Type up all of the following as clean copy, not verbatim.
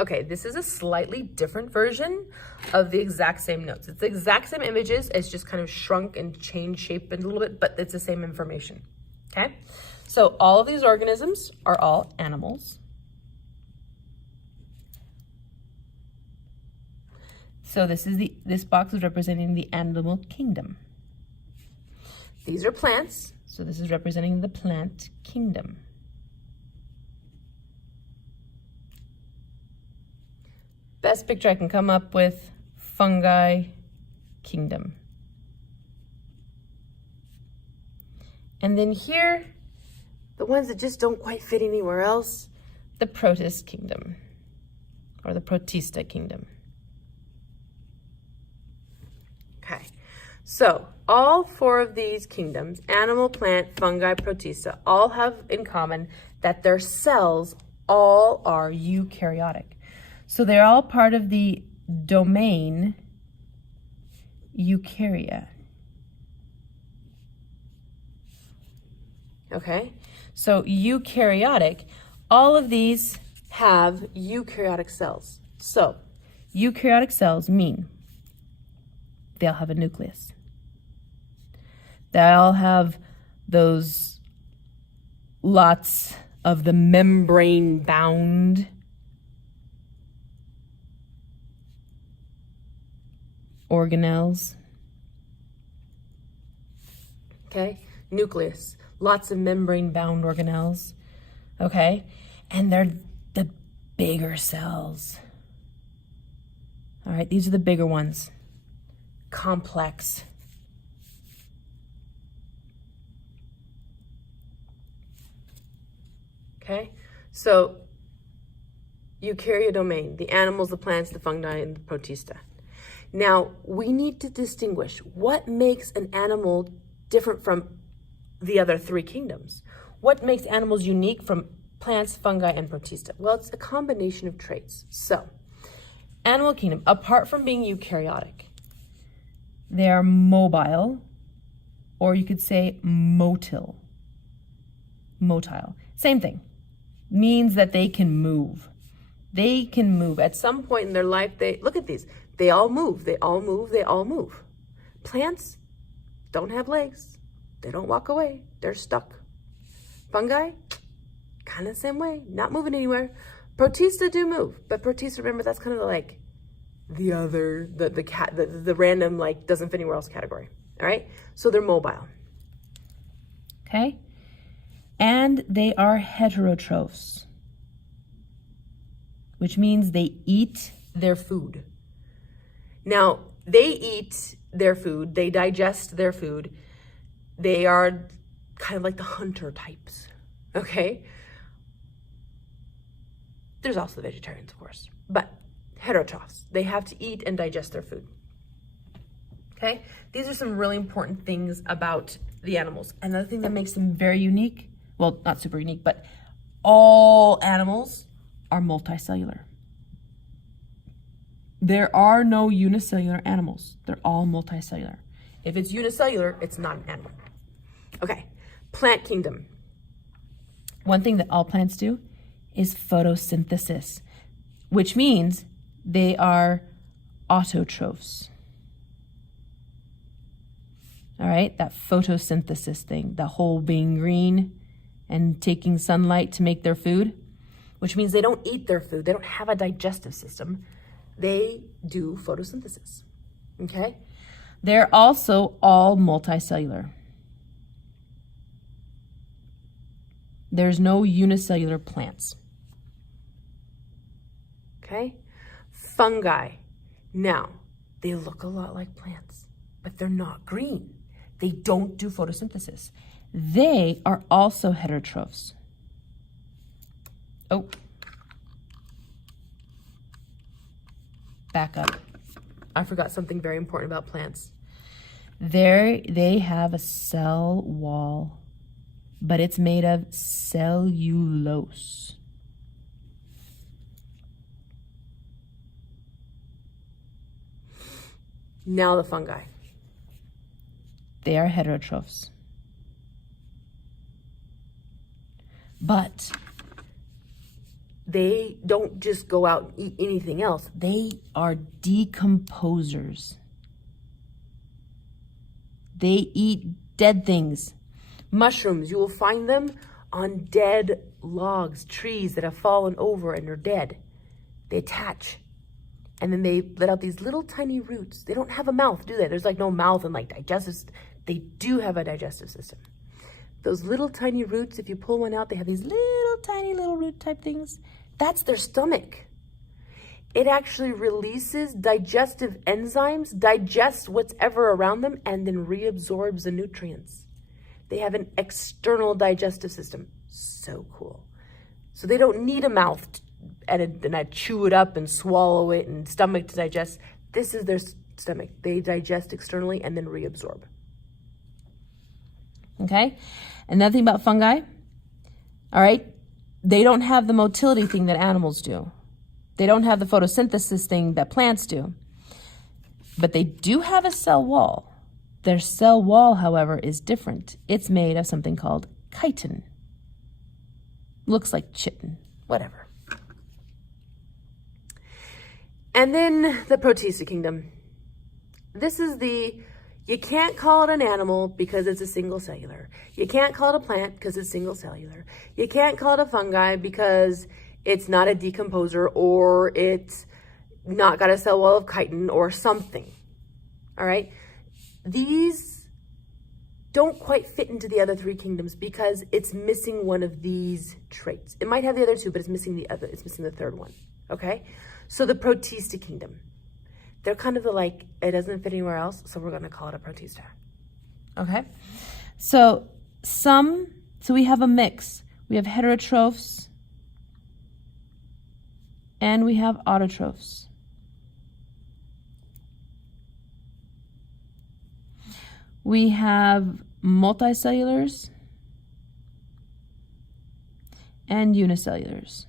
Okay, this is a slightly different version of the exact same notes. It's the exact same images, it's just kind of shrunk and changed shape a little bit, but it's the same information, okay? So all of these organisms are all animals. So this box is representing the animal kingdom. These are plants, so this is representing the plant kingdom. Best picture I can come up with, fungi kingdom. And then here, the ones that just don't quite fit anywhere else, the protist kingdom, or the protista kingdom. Okay, so all four of these kingdoms, animal, plant, fungi, protista, all have in common that their cells all are eukaryotic. So they're all part of the domain eukarya. Okay, so eukaryotic, all of these have eukaryotic cells. So eukaryotic cells mean they'll have a nucleus. They'll have those lots of the membrane-bound organelles. Okay, nucleus, lots of membrane-bound organelles. Okay, and they're the bigger cells. All right, these are the bigger ones. Complex. Okay, so eukarya domain, the animals, the plants, the fungi, and the protista. Now, we need to distinguish what makes an animal different from the other three kingdoms. What makes animals unique from plants, fungi, and protista? Well, it's a combination of traits. So, animal kingdom, apart from being eukaryotic, they are mobile, or you could say motile. Motile, same thing. Means that they can move. They can move. At some point in their life, look at these. They all move, they all move, they all move. Plants don't have legs. They don't walk away. They're stuck. Fungi, kind of the same way, not moving anywhere. Protista do move, but protista, remember, that's kind of like the other, the random, like, doesn't fit anywhere else category. All right? So they're mobile. Okay? And they are heterotrophs, which means they eat their food. Now, they eat their food, they digest their food. They are kind of like the hunter types, okay? There's also the vegetarians, of course, but heterotrophs, they have to eat and digest their food, okay? These are some really important things about the animals. Another thing that makes them very unique, well, not super unique, but all animals are multicellular. There are no unicellular animals. They're all multicellular. If it's unicellular, it's not an animal. Okay, plant kingdom. One thing that all plants do is photosynthesis, which means they are autotrophs. All right, that photosynthesis thing, the whole being green and taking sunlight to make their food, which means they don't eat their food. They don't have a digestive system. They do photosynthesis, okay? They're also all multicellular. There's no unicellular plants, okay? Fungi. Now, they look a lot like plants, but they're not green. They don't do photosynthesis. They are also heterotrophs. Oh. Back up. I forgot something very important about plants. They have a cell wall, but it's made of cellulose. Now the fungi. They are heterotrophs. But they don't just go out and eat anything else. They are decomposers. They eat dead things. Mushrooms, you will find them on dead logs, trees that have fallen over and are dead. They attach. And then they let out these little tiny roots. They don't have a mouth, do they? There's like no mouth and like digestive. They do have a digestive system. Those little tiny roots, if you pull one out, they have these little tiny little root type things. That's their stomach. It actually releases digestive enzymes, digests what's ever around them, and then reabsorbs the nutrients. They have an external digestive system. So cool. So they don't need a mouth and I chew it up and swallow it and stomach to digest. This is their stomach. They digest externally and then reabsorb. Okay? Another thing about fungi, all right, they don't have the motility thing that animals do. They don't have the photosynthesis thing that plants do. But they do have a cell wall. Their cell wall, however, is different. It's made of something called chitin. Looks like chitin, whatever. And then the Protista kingdom. This is you can't call it an animal because it's a single cellular. You can't call it a plant because it's single cellular. You can't call it a fungi because it's not a decomposer or it's not got a cell wall of chitin or something. All right? These don't quite fit into the other three kingdoms because it's missing one of these traits. It might have the other two, but it's missing the third one. Okay? So the Protista kingdom. They're kind of like, it doesn't fit anywhere else, so we're going to call it a Protista. Okay? So we have a mix. We have heterotrophs and we have autotrophs. We have multicellulars and unicellulars.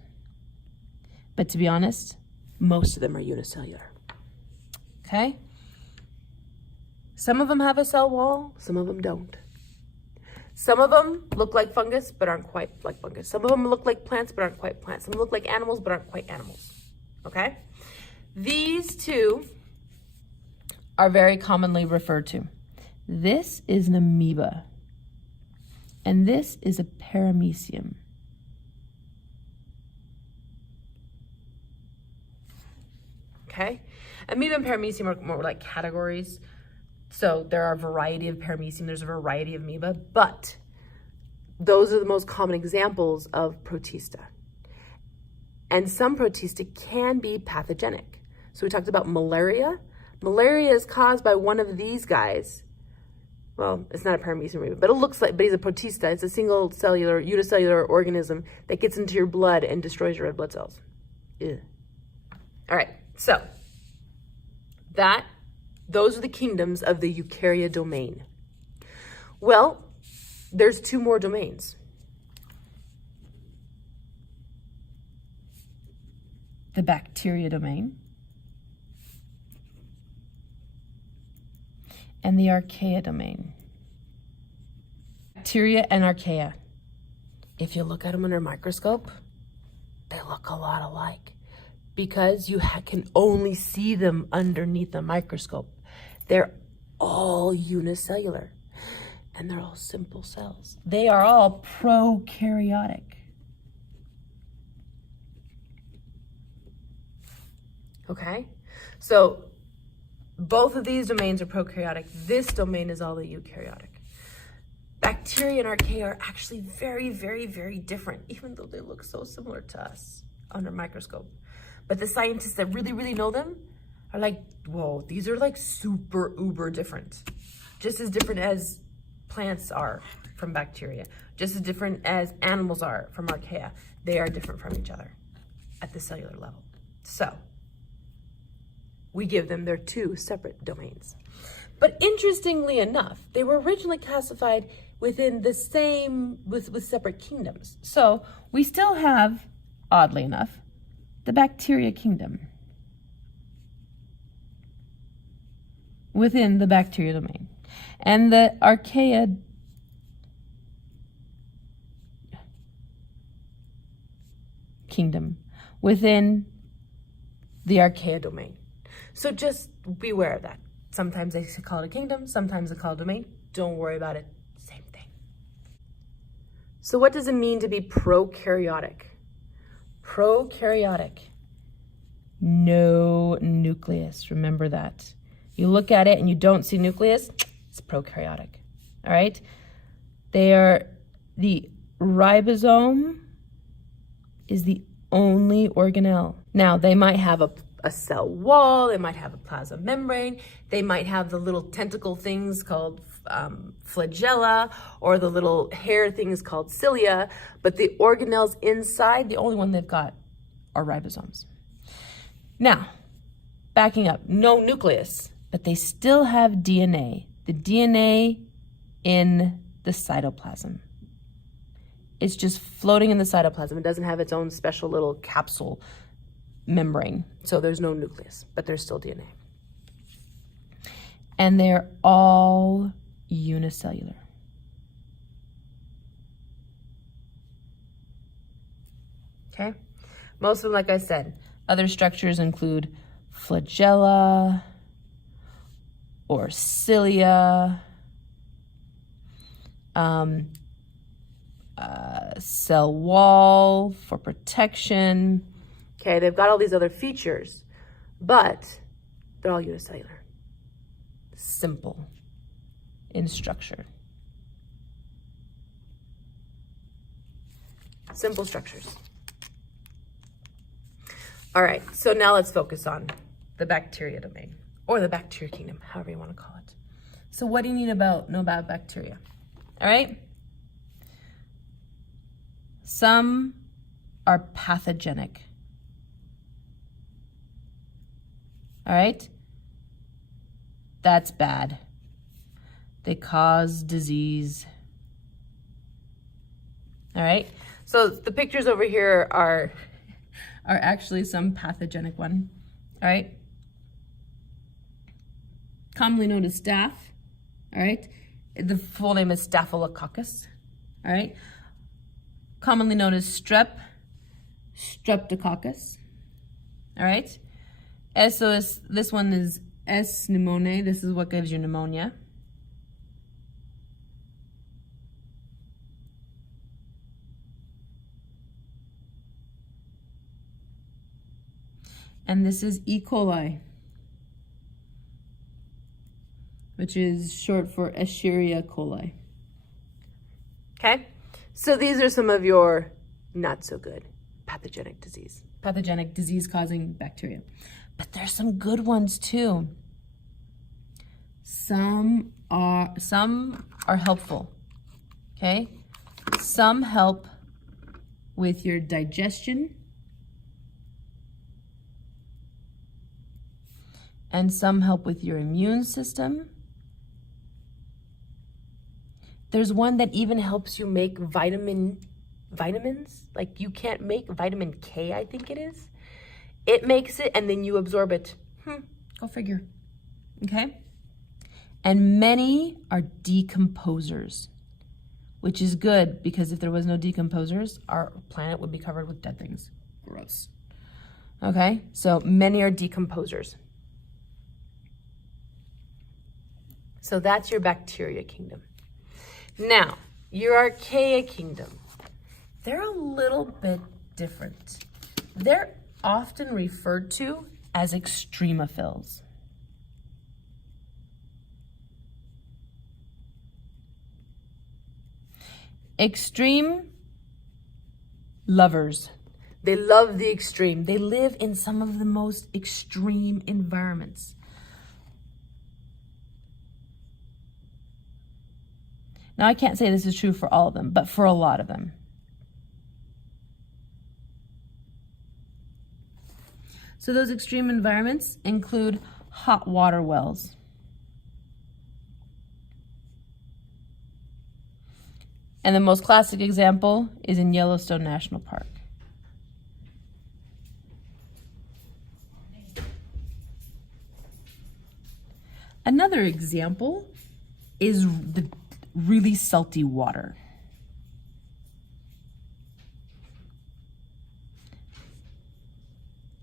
But to be honest, most of them are unicellular. Okay? Some of them have a cell wall, some of them don't. Some of them look like fungus, but aren't quite like fungus. Some of them look like plants, but aren't quite plants. Some look like animals, but aren't quite animals. Okay? These two are very commonly referred to. This is an amoeba, and this is a paramecium. Okay? Amoeba and paramecium are more like categories. So there are a variety of paramecium, there's a variety of amoeba, but those are the most common examples of Protista. And some Protista can be pathogenic. So we talked about malaria. Malaria is caused by one of these guys. Well, it's not a paramecium amoeba, but it looks like, but he's a Protista. It's a single cellular, unicellular organism that gets into your blood and destroys your red blood cells. Ew. All right, so those are the kingdoms of the eukarya domain. Well, there's two more domains. The bacteria domain and the archaea domain. Bacteria and archaea. If you look at them under a microscope, they look a lot alike because you can only see them underneath the microscope. They're all unicellular and they're all simple cells. They are all prokaryotic. Okay? So both of these domains are prokaryotic. This domain is all the eukaryotic. Bacteria and archaea are actually very, very, very different, even though they look so similar to us under a microscope. But the scientists that really, really know them are like, whoa, these are like super uber different. Just as different as plants are from bacteria. Just as different as animals are from archaea. They are different from each other at the cellular level. So we give them their two separate domains. But interestingly enough, they were originally classified within the same, with separate kingdoms. So we still have, oddly enough, the bacteria kingdom within the bacteria domain. And the archaea kingdom within the archaea domain. So just beware of that. Sometimes they call it a kingdom, sometimes they call it a domain. Don't worry about it. Same thing. So what does it mean to be prokaryotic? Prokaryotic. No nucleus. Remember that. You look at it and you don't see nucleus, it's prokaryotic. All right? They are, the ribosome is the only organelle. Now, they might have a cell wall, they might have a plasma membrane, they might have the little tentacle things called flagella, or the little hair things called cilia, but the organelles inside, the only one they've got are ribosomes. Now, backing up, no nucleus, but they still have DNA. The DNA in the cytoplasm. It's just floating in the cytoplasm. It doesn't have its own special little capsule membrane. So there's no nucleus, but there's still DNA. And they're all unicellular. Okay? Most of them, like I said, other structures include flagella or cilia, cell wall for protection. Okay, they've got all these other features, but they're all unicellular. Simple in structure. Simple structures. All right, so now let's focus on the bacteria domain, or the bacteria kingdom, however you want to call it. So what do you need to know about bacteria? All right? Some are pathogenic. All right? That's bad. They cause disease. All right? So the pictures over here are actually some pathogenic one. All right? Commonly known as staph. All right? The full name is Staphylococcus. All right? Commonly known as Streptococcus. All right? This one is S. pneumoniae. This is what gives you pneumonia. And this is E. coli, which is short for Escherichia coli. Okay? So these are some of your not so good pathogenic disease-causing bacteria. But there's some good ones too. Some are helpful. Okay? Some help with your digestion, and some help with your immune system. There's one that even helps you make vitamins. Like you can't make vitamin K, I think it is. It makes it and then you absorb it. Go figure. Okay? And many are decomposers, which is good because if there was no decomposers, our planet would be covered with dead things. Gross. Okay? So many are decomposers. So that's your bacteria kingdom. Now, your archaea kingdom. They're a little bit different. They're often referred to as extremophils. Extreme lovers. They love the extreme. They live in some of the most extreme environments. Now, I can't say this is true for all of them, but for a lot of them. So those extreme environments include hot water wells, and the most classic example is in Yellowstone National Park. Another example is the really salty water.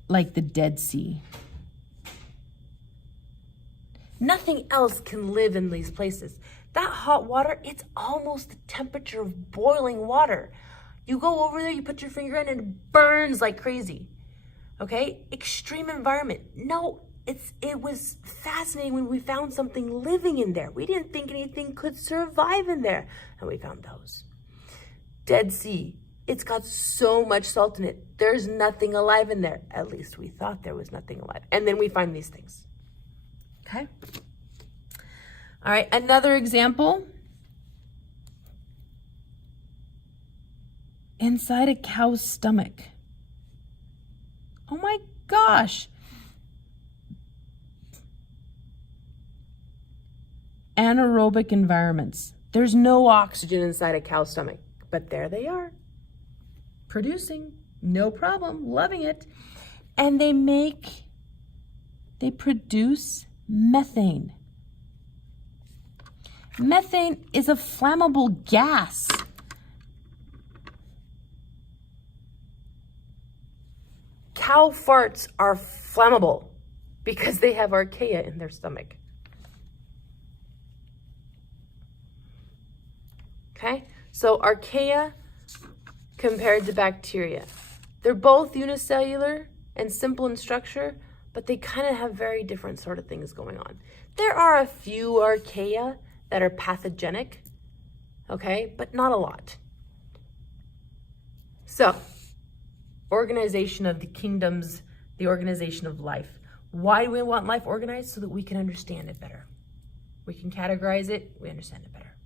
like the Dead Sea. Nothing else can live in these places. That hot water, it's almost the temperature of boiling water. You go over there, you put your finger in, and it burns like crazy. Okay? Extreme environment. No, it was fascinating when we found something living in there. We didn't think anything could survive in there, and we found those. Dead Sea. It's got so much salt in it. There's nothing alive in there. At least we thought there was nothing alive. And then we find these things. Okay? All right, another example. Inside a cow's stomach. Oh my gosh. Anaerobic environments. There's no oxygen inside a cow's stomach, but there they are. Producing, no problem, loving it. And they produce methane. Methane is a flammable gas. Cow farts are flammable because they have archaea in their stomach. Okay, so archaea compared to bacteria. They're both unicellular and simple in structure, but they kind of have very different sort of things going on. There are a few archaea that are pathogenic, okay, but not a lot. So, organization of the kingdoms, the organization of life. Why do we want life organized? So that we can understand it better. We can categorize it, we understand it better.